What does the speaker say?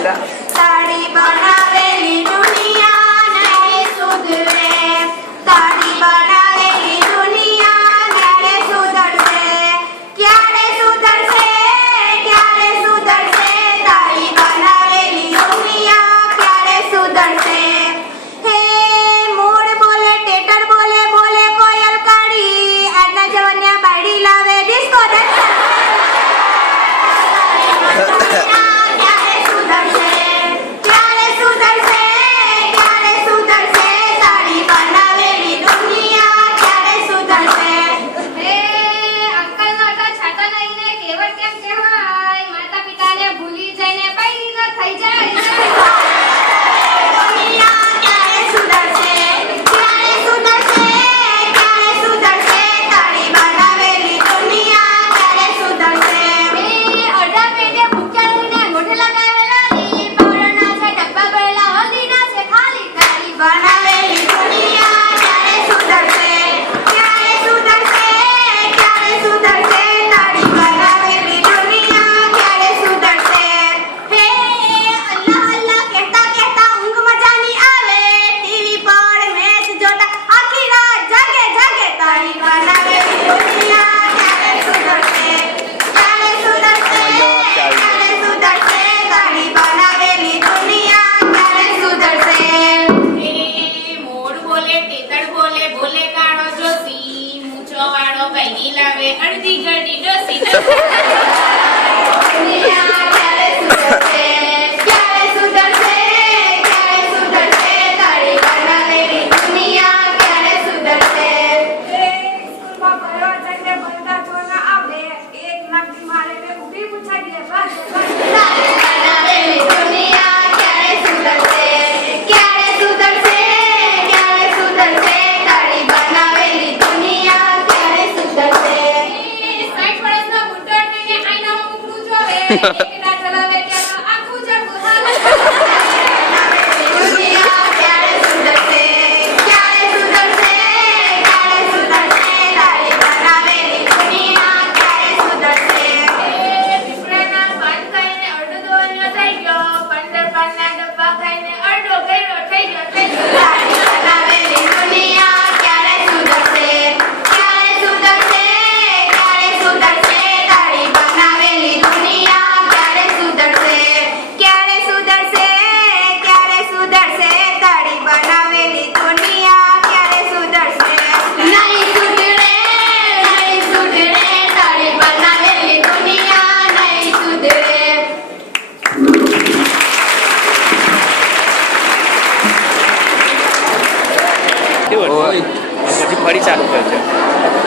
હતા. તારી બનાવેલી દુનિયા નહીં સુધરે, તારી બનાવેલી દુનિયા ક્યારે સુધરશે, ક્યારે સુધરશે, ક્યારે સુધરશે, તારી બનાવેલી દુનિયા ક્યારે સુધરશે. હે મોર બોલે ટેટર બોલે બોલે કોયલ કાળી, આજના જવાનિયા બાયડી લાવે ડિસ્કો ડાન્સ. અડધી ગડી ડોસી પછી ફરી ચાલુ કરજો.